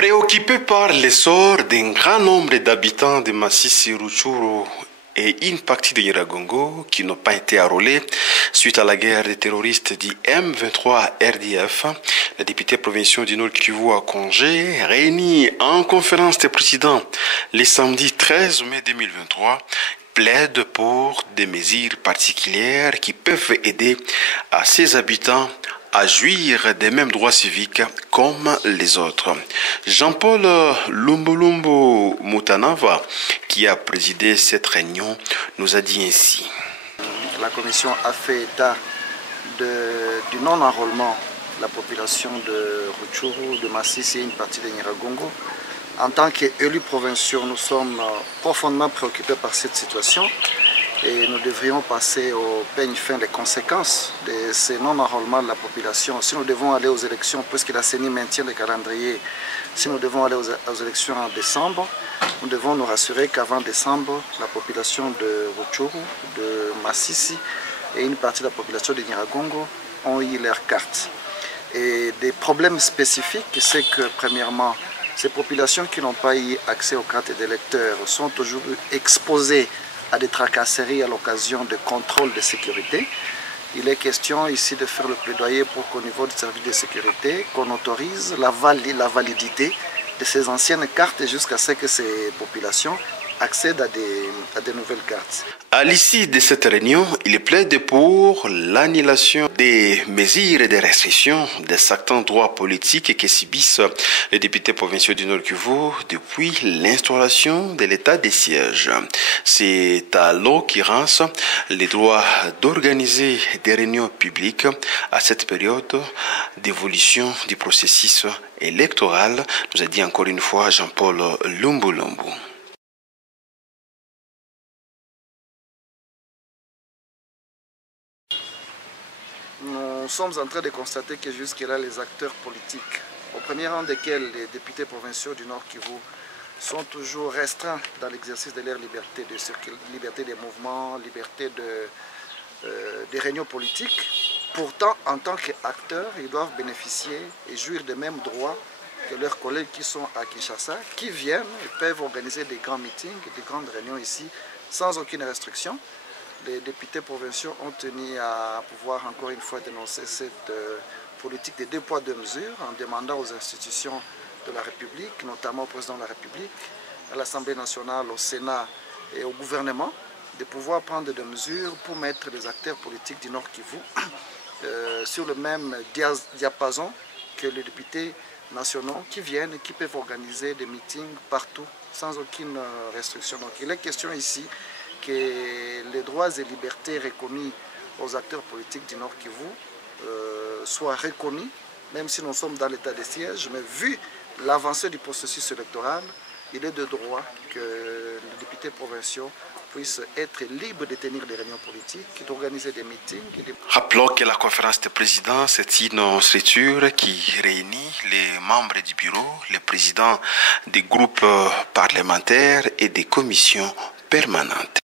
Préoccupé par l'essor d'un grand nombre d'habitants de Masisi, Rutshuru et une partie de Nyiragongo qui n'ont pas été enrôlés suite à la guerre des terroristes du M23 RDF, les députés provinciaux du Nord Kivu à congé, réunis en conférence des présidents le samedi 13 mai 2023, plaident pour des mesures particulières qui peuvent aider à ces habitants à jouir des mêmes droits civiques comme les autres. Jean-Paul Lumbulumbu Mutanava, qui a présidé cette réunion, nous a dit ainsi. La commission a fait état du non-enrôlement de la population de Rutshuru, de Masisi et une partie de Nyiragongo. En tant qu'élus provinciaux, nous sommes profondément préoccupés par cette situation et nous devrions passer au peigne fin des conséquences de ce non-enrôlement de la population. Si nous devons aller aux élections, puisque la CENI maintient le calendrier, si nous devons aller aux élections en décembre, nous devons nous rassurer qu'avant décembre, la population de Rutshuru, de Masisi et une partie de la population de Nyiragongo ont eu leur carte. Et des problèmes spécifiques, c'est que premièrement, ces populations qui n'ont pas eu accès aux cartes d'électeurs sont toujours exposées à des tracasseries à l'occasion de contrôles de sécurité. Il est question ici de faire le plaidoyer pour qu'au niveau du service de sécurité, qu'on autorise la validité de ces anciennes cartes jusqu'à ce que ces populations accèdent à des nouvelles cartes. À l'issue de cette réunion, il plaide pour l'annulation des mesures et des restrictions de certains droits politiques que subissent les députés provinciaux du Nord Kivu depuis l'instauration de l'état de siège. C'est à l'occurrence le droit d'organiser des réunions publiques à cette période d'évolution du processus électoral, nous a dit encore une fois Jean-Paul Lumbulumbu. Nous sommes en train de constater que jusque-là, les acteurs politiques, au premier rang desquels les députés provinciaux du Nord Kivu, sont toujours restreints dans l'exercice de leur liberté de circuler, liberté des mouvements, liberté des réunions politiques. Pourtant, en tant qu'acteurs, ils doivent bénéficier et jouir des mêmes droits que leurs collègues qui sont à Kinshasa, qui viennent et peuvent organiser des grands meetings, des grandes réunions ici, sans aucune restriction. Les députés provinciaux ont tenu à pouvoir encore une fois dénoncer cette politique des deux poids deux mesures en demandant aux institutions de la République, notamment au président de la République, à l'Assemblée nationale, au Sénat et au gouvernement, de pouvoir prendre des mesures pour mettre les acteurs politiques du Nord Kivu sur le même diapason que les députés nationaux qui viennent et qui peuvent organiser des meetings partout sans aucune restriction. Donc il est question ici que les droits et libertés reconnus aux acteurs politiques du Nord Kivu soient reconnus, même si nous sommes dans l'état de siège, mais vu l'avancée du processus électoral, il est de droit que les députés provinciaux puissent être libres de tenir des réunions politiques, d'organiser des meetings. Rappelons que la conférence des présidents, c'est une structure qui réunit les membres du bureau, les présidents des groupes parlementaires et des commissions permanentes.